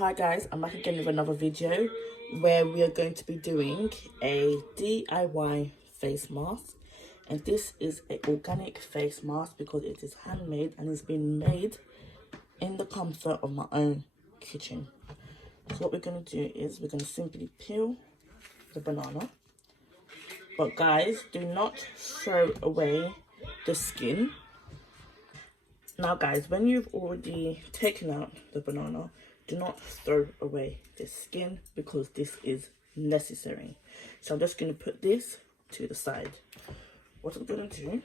Hi guys, I'm back again with another video where we are going to be doing a DIY face mask, and this is an organic face mask because it is handmade and it's been made in the comfort of my own kitchen. So what we're going to do is we're going to simply peel the banana, but guys, do not throw away the skin. Now guys, when you've already taken out the banana, do not throw away the skin because this is necessary. So I'm just going to put this to the side. What I'm going to do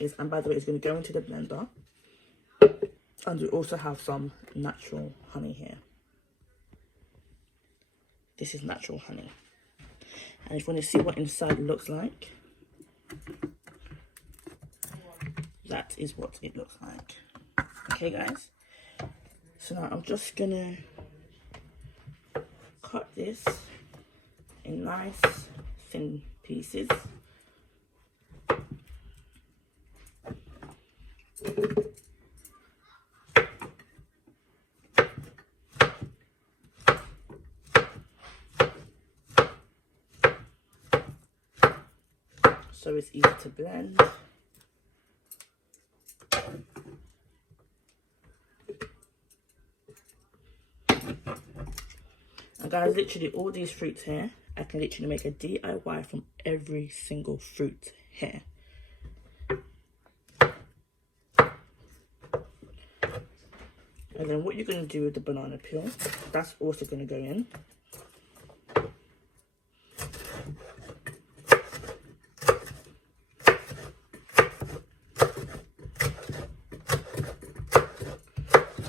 is, and by the way, it's going to go into the blender. And we also have some natural honey here. This is natural honey. And if you want to see what inside looks like, that is what it looks like. Okay guys, so now I'm just gonna cut this in nice thin pieces. So it's easy to blend. And guys, literally all these fruits here, I can literally make a DIY from every single fruit here. And then what you're going to do with the banana peel, that's also going to go in.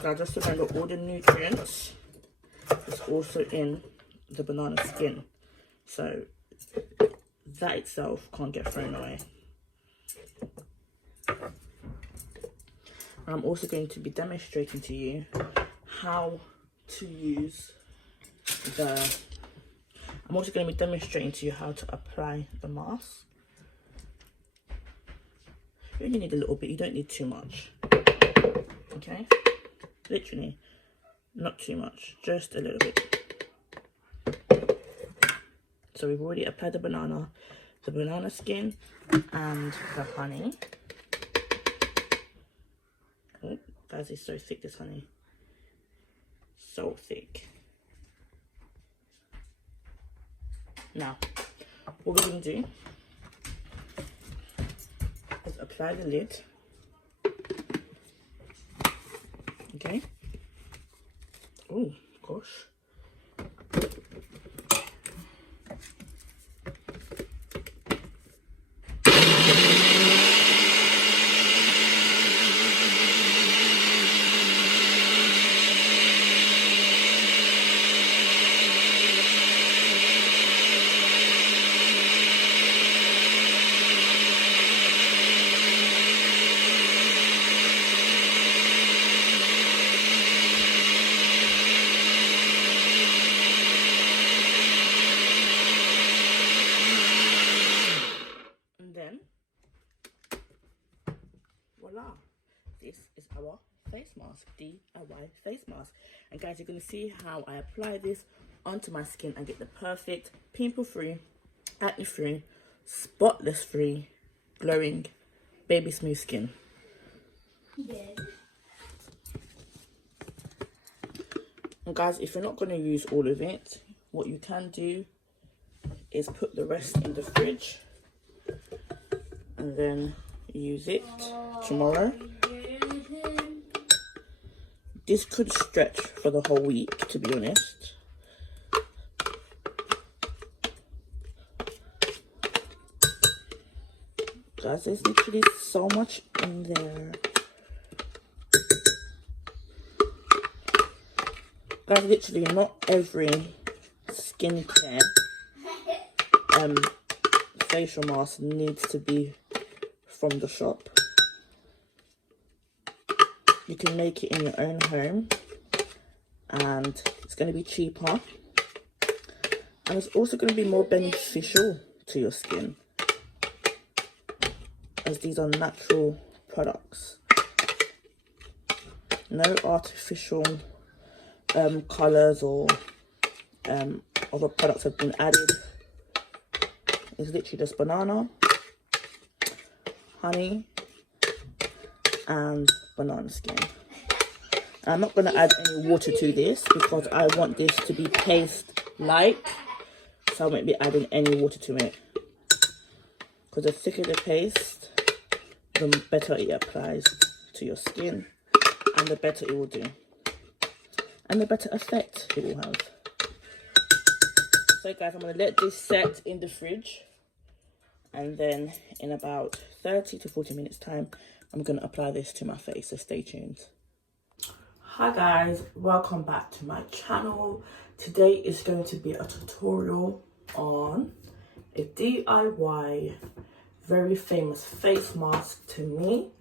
So just remember, all the nutrients is also in the banana skin, so that itself can't get thrown away. And I'm also going to be demonstrating to you how to use I'm also going to be demonstrating to you how to apply the mask. You only need a little bit, you don't need too much. Okay, literally not too much, just a little bit. So we've already applied the banana skin and the honey. Oh guys, it's so thick, this honey, so thick. Now what we're going to do is apply the lid. Okay. Oh gosh. Voila, this is our face mask, DIY face mask. And guys, you're going to see how I apply this onto my skin and get the perfect pimple free, acne free, spotless free, glowing baby smooth skin. And guys, if you're not going to use all of it, what you can do is put the rest in the fridge and then use it tomorrow. This could stretch for the whole week, to be honest. Guys, there's literally so much in there. Guys, literally not every skincare facial mask needs to be from the shop. You can make it in your own home and it's going to be cheaper, and it's also going to be more beneficial to your skin as these are natural products. No artificial colours or other products have been added. It's literally just banana, honey, and banana skin. And I'm not going to add any water to this because I want this to be paste-like, so I won't be adding any water to it. Because the thicker the paste, the better it applies to your skin, and the better it will do, and the better effect it will have. So guys, I'm going to let this set in the fridge, and then in about 30 to 40 minutes time, I'm going to apply this to my face, so stay tuned. Hi guys, welcome back to my channel. Today is going to be a tutorial on a DIY very famous face mask to me,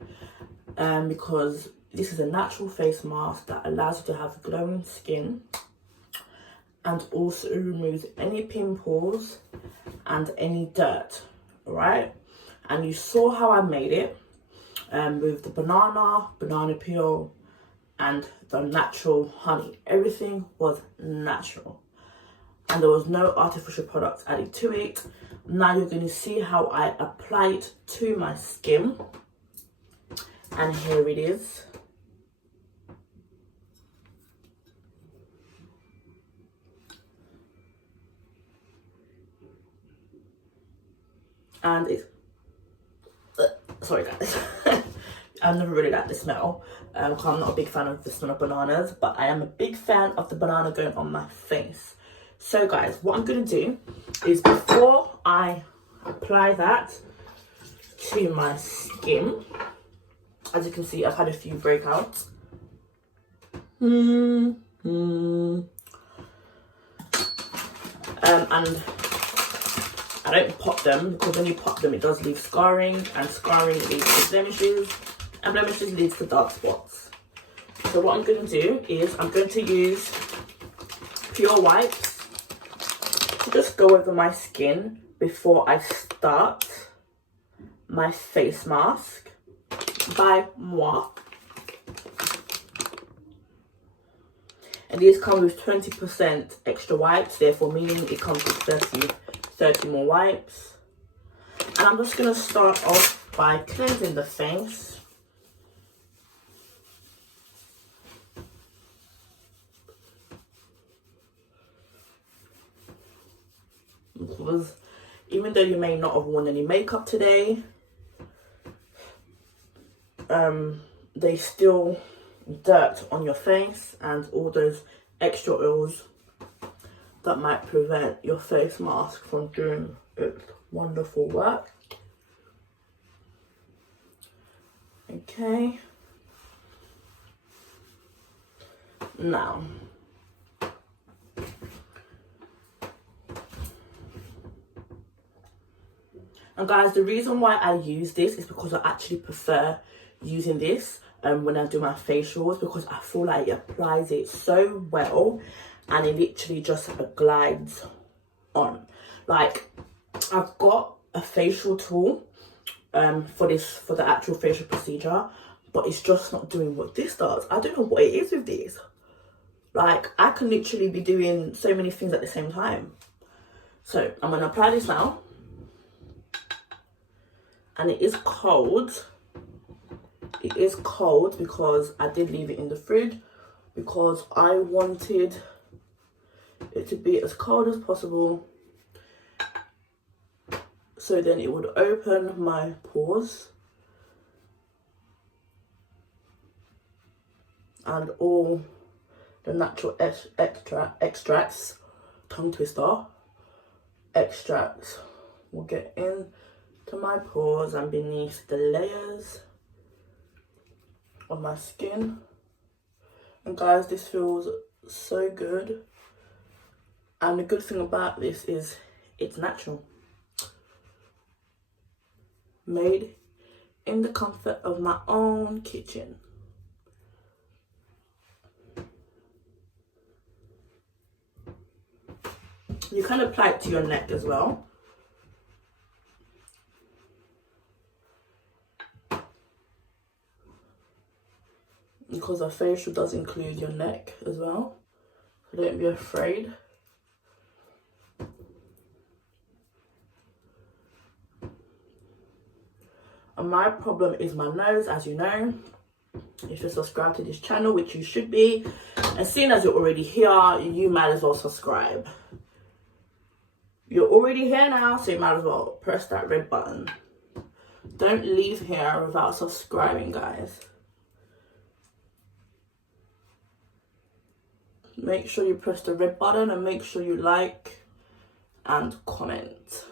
because this is a natural face mask that allows you to have glowing skin and also removes any pimples and any dirt. Right, and you saw how I made it with the banana peel and the natural honey. Everything was natural and there was no artificial products added to it. Now you're going to see how I apply it to my skin, and here it is. And it's sorry guys, I've never really liked the smell because I'm not a big fan of the smell of bananas, but I am a big fan of the banana going on my face. So guys, what I'm going to do is, before I apply that to my skin, as you can see, I've had a few breakouts. And I don't pop them, because when you pop them it does leave scarring, and scarring leads to blemishes, and blemishes leads to dark spots. So what I'm going to do is I'm going to use pure wipes to just go over my skin before I start my face mask by Moi. And these come with 20% extra wipes, therefore meaning it comes with 30 more wipes. And I'm just going to start off by cleansing the face. Because even though you may not have worn any makeup today, there's still dirt on your face and all those extra oils that might prevent your face mask from doing its wonderful work. Okay. Now, and guys, the reason why I use this is because I actually prefer using this when I do my facials, because I feel like it applies it so well and it literally just glides on. Like, I've got a facial tool for the actual facial procedure, but it's just not doing what this does. I don't know what it is with this. Like, I can literally be doing so many things at the same time. So I'm going to apply this now, and it is cold. It is cold because I did leave it in the fridge because I wanted it to be as cold as possible, so then it would open my pores and all the natural extracts, tongue twister, extracts will get in to my pores and beneath the layers of my skin. And guys, this feels so good, and the good thing about this is it's natural, made in the comfort of my own kitchen. You can apply it to your neck as well. Because a facial does include your neck as well. So don't be afraid. And my problem is my nose, as you know. If you're subscribed to this channel, which you should be, and seeing as you're already here, you might as well subscribe. You're already here now, so you might as well press that red button. Don't leave here without subscribing, guys. Make sure you press the red button and make sure you like and comment.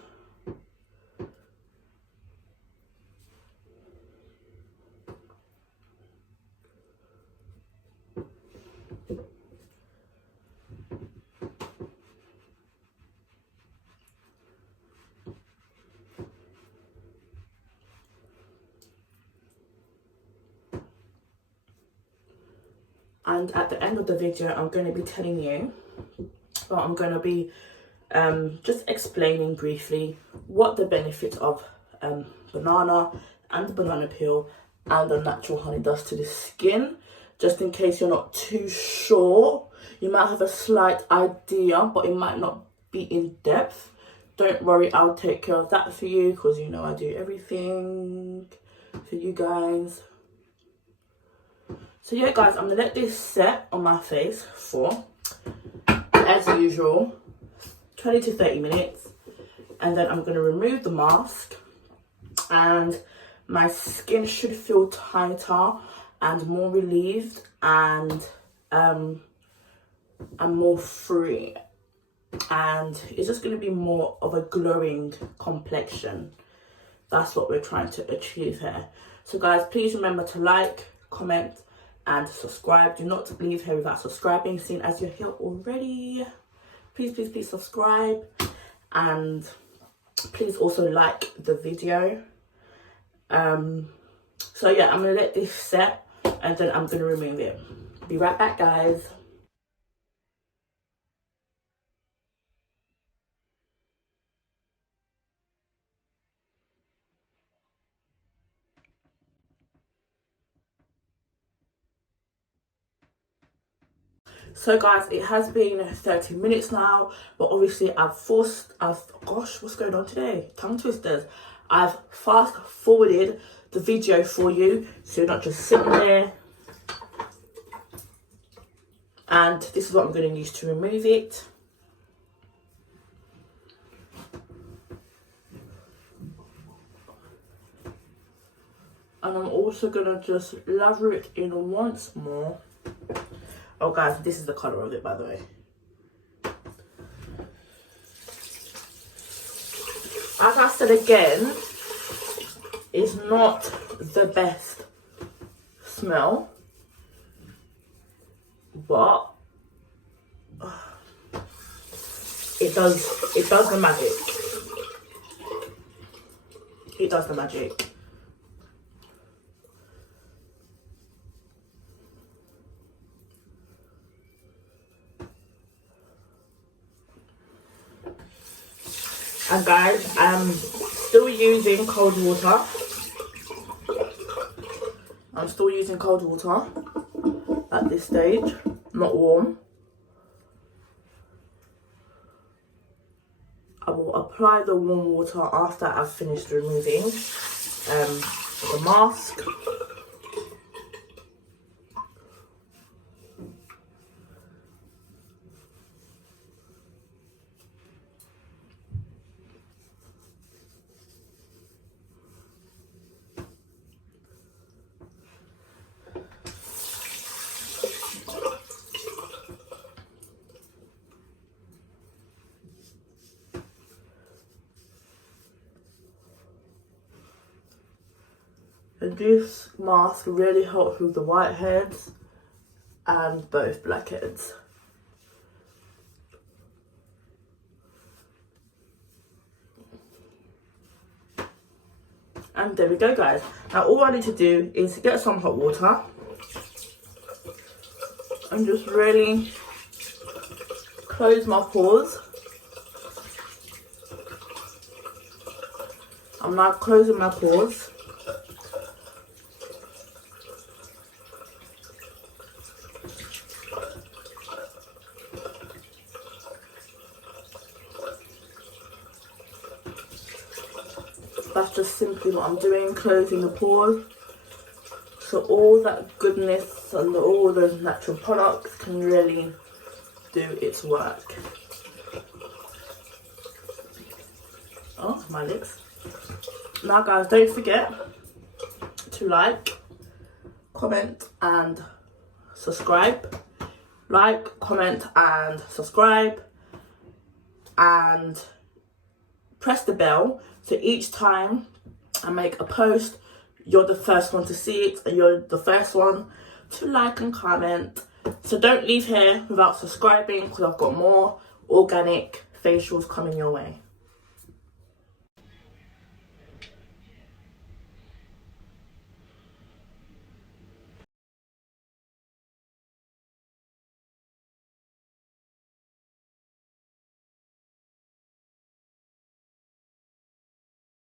And at the end of the video, I'm going to be telling you, or I'm going to be just explaining briefly what the benefits of banana and the banana peel and the natural honey does to the skin. Just in case you're not too sure, you might have a slight idea, but it might not be in depth. Don't worry, I'll take care of that for you, because you know I do everything for you guys. So yeah, guys, I'm going to let this set on my face for, as usual, 20 to 30 minutes. And then I'm going to remove the mask. And my skin should feel tighter and more relieved and more free. And it's just going to be more of a glowing complexion. That's what we're trying to achieve here. So guys, please remember to like, comment, and subscribe. Do not leave here without subscribing, seeing as you're here already. Please, please, please subscribe. And please also like the video. So yeah, I'm going to let this set and then I'm going to remove it. Be right back, guys. So guys, it has been 30 minutes now, but obviously gosh, what's going on today? Tongue twisters. I've fast forwarded the video for you, so you're not just sitting there. And this is what I'm going to use to remove it. And I'm also going to just lather it in once more. Oh guys, this is the colour of it, by the way. As I said again, it's not the best smell, but it does the magic. It does the magic. And guys, I'm still using cold water. I'm still using cold water at this stage, not warm. I will apply the warm water after I've finished removing the mask. And this mask really helps with the whiteheads and both blackheads. And there we go, guys. Now all I need to do is get some hot water and just really close my pores. I'm now closing my pores. that's just simply what I'm doing, closing the pores. So all that goodness and all those natural products can really do its work. Oh, my lips. Now guys, don't forget to like, comment and subscribe. Like, comment and subscribe, and press the bell so each time I make a post, you're the first one to see it and you're the first one to like and comment. So don't leave here without subscribing, because I've got more organic facials coming your way.